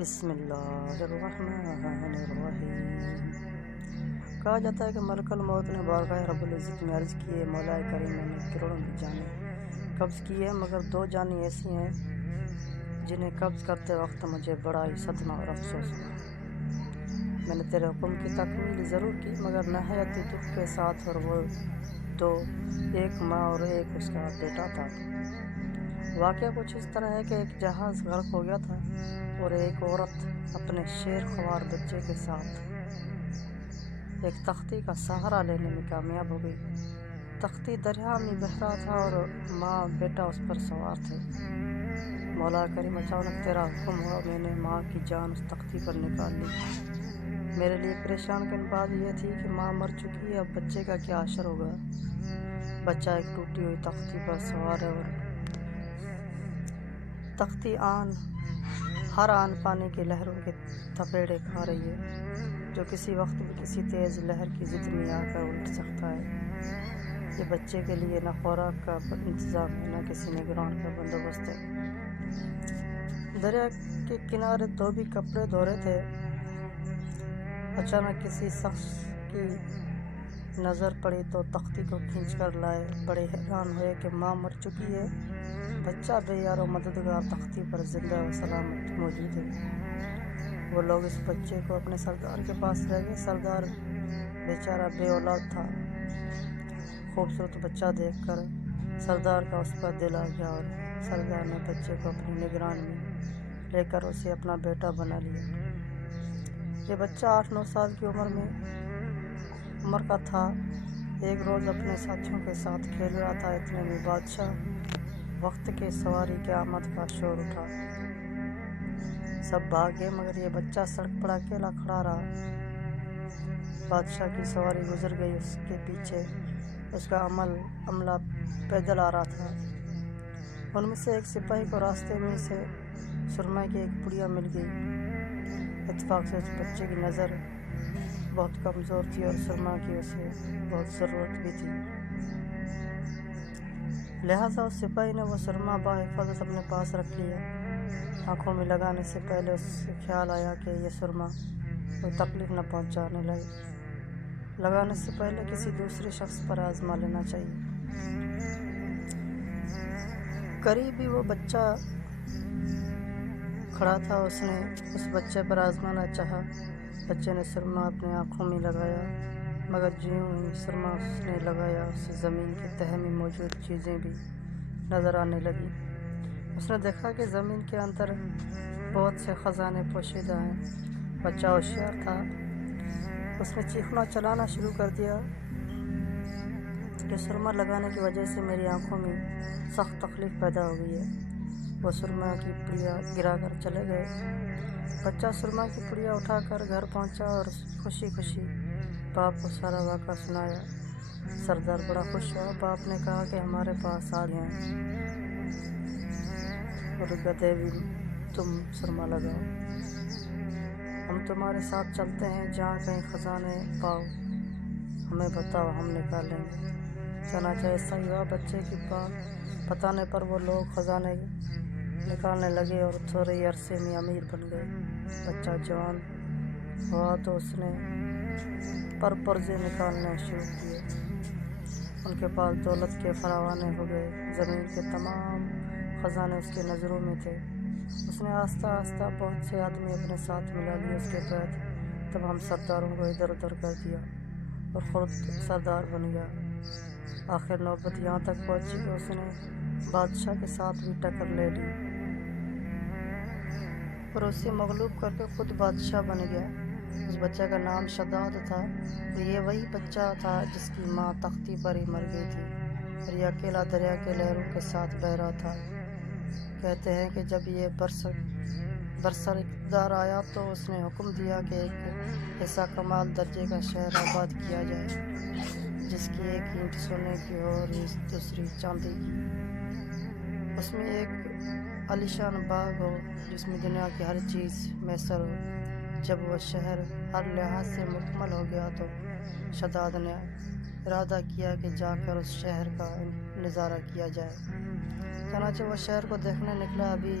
بسم اللہ الرحمن الرحیم۔ کہا جاتا ہے کہ ملک الموت نے بارگاہ رب العزت میں عرض کی ہے، مولا کریم میں نے کروڑوں کی جانیں قبض کی ہے، مگر دو جانیں ایسی ہیں جنہیں قبض کرتے وقت مجھے بڑا ہی صدمہ اور افسوس ہوا۔ میں نے تیرے حکم کی تکمیل ضرور کی مگر نہایت ہی دکھ کے ساتھ، اور وہ دو، ایک ماں اور ایک اس کا بیٹا تھا۔ واقعہ کچھ اس طرح ہے کہ ایک جہاز غرق ہو گیا تھا اور ایک عورت اپنے شیر خوار بچے کے ساتھ ایک تختی کا سہارا لینے میں کامیاب ہو گئی۔ تختی دریا میں بہہ رہا تھا اور ماں بیٹا اس پر سوار تھے۔ مولا کریم اچانک تیرا حکم ہوا، میں نے ماں کی جان اس تختی پر نکال لی۔ میرے لیے پریشان کن بات یہ تھی کہ ماں مر چکی ہے، اب بچے کا کیا حشر ہوگا۔ بچہ ایک ٹوٹی ہوئی تختی پر سوار ہے اور تختی ہر آن پانی کی لہروں کے تھپیڑے کھا رہی ہے، جو کسی وقت بھی کسی تیز لہر کی ضد میں آ کر الٹ سکتا ہے۔ یہ بچے کے لیے نہ خوراک کا انتظام ہے، نہ کسی نگران کا بندوبست ہے۔ دریا کے کنارے دھوبی کپڑے دھو رہے تھے۔ اچانک کسی شخص کی نظر پڑی تو تختی کو کھینچ کر لائے۔ بڑے حیران ہوئے کہ ماں مر چکی ہے، بچہ بے یار و مددگار تختی پر زندہ و سلامت موجود ہے۔ وہ لوگ اس بچے کو اپنے سردار کے پاس لے گئے۔ سردار بیچارہ بے اولاد تھا۔ خوبصورت بچہ دیکھ کر سردار کا اس پر دل آ گیا اور سردار نے بچے کو اپنی نگرانی میں لے کر اسے اپنا بیٹا بنا لیا۔ یہ بچہ 8-9 سال کی عمر کا تھا۔ ایک روز اپنے ساتھیوں کے ساتھ کھیل رہا تھا، اتنے میں بادشاہ وقت کے سواری کی آمد کا شور اٹھا۔ سب بھاگ گئے مگر یہ بچہ سڑک پر اکیلا کھڑا رہا۔ بادشاہ کی سواری گزر گئی، اس کے پیچھے اس کا عملہ پیدل آ رہا تھا۔ ان میں سے ایک سپاہی کو راستے میں سے سرمے کی ایک پڑیا مل گئی۔ اتفاق سے اس بچے کی نظر بہت کمزور تھی اور سرما کی اسے بہت ضرورت بھی تھی، لہٰذا اس سپاہی نے وہ سرما بحفاظت اپنے پاس رکھ لیا۔ آنکھوں میں لگانے سے پہلے اس سے خیال آیا کہ یہ سرما کوئی تکلیف نہ پہنچانے لگے، لگانے سے پہلے کسی دوسرے شخص پر آزما لینا چاہیے۔ قریب ہی وہ بچہ کھڑا تھا، اس نے اس بچے پر آزمانا چاہا۔ بچے نے سرما اپنے آنکھوں میں لگایا مگر جیوں ہی سرما اس نے لگایا، اسے زمین کی تہہ میں موجود چیزیں بھی نظر آنے لگیں۔ اس نے دیکھا کہ زمین کے اندر بہت سے خزانے پوشیدہ ہیں۔ بچہ ہوشیار تھا، اس نے چیخنا چلانا شروع کر دیا کہ سرما لگانے کی وجہ سے میری آنکھوں میں سخت تکلیف پیدا ہو گئی ہے۔ وہ سرما کی پڑیا گرا کر چلے گئے۔ بچہ سرما کی پڑیا اٹھا کر گھر پہنچا اور خوشی خوشی باپ کو سارا واقعہ سنایا۔ سردار بڑا خوش ہوا۔ باپ نے کہا کہ ہمارے پاس آ گئے ہیں اور گدھے بھی تم سرما لگاؤ، ہم تمہارے ساتھ چلتے ہیں، جہاں کہیں خزانے پاؤ ہمیں بتاؤ، ہم نکال لیں گے۔ چنانچہ ایسا ہی ہوا۔ بچے کی بات بتانے پر وہ لوگ خزانے نکالنے لگے اور تھوڑے ہی عرصے میں امیر بن گئے۔ بچہ جوان ہوا تو اس نے پرزے نکالنے شروع کیے۔ ان کے پاس دولت کے فراوانے ہو گئے، زمین کے تمام خزانے اس کے نظروں میں تھے۔ اس نے آہستہ آہستہ بہت سے آدمی اپنے ساتھ ملا لیے۔ اس کے بعد تمام سرداروں کو ادھر ادھر کر دیا اور خود سردار بن گیا۔ آخر نوبت یہاں تک پہنچی کہ اس نے بادشاہ کے ساتھ بھی ٹکر لے لی اور اسے مغلوب کر کے خود بادشاہ بن گیا۔ اس بچے کا نام شداد تھا اور یہ وہی بچہ تھا جس کی ماں تختی پر ہی مر گئی تھی اور یہ اکیلا دریا کے لہروں کے ساتھ بہہ رہا تھا۔ کہتے ہیں کہ جب یہ برسر اقتدار آیا تو اس نے حکم دیا کہ ایک ایسا کمال درجے کا شہر آباد کیا جائے جس کی ایک اینٹ سونے کی ہو اور دوسری چاندی کی، اس میں ایک عالیشان باغ ہو جس میں دنیا کی ہر چیز میسر ہو۔ جب وہ شہر ہر لحاظ سے مکمل ہو گیا تو شداد نے ارادہ کیا کہ جا کر اس شہر کا نظارہ کیا جائے۔ چنانچہ وہ شہر کو دیکھنے نکلا۔ ابھی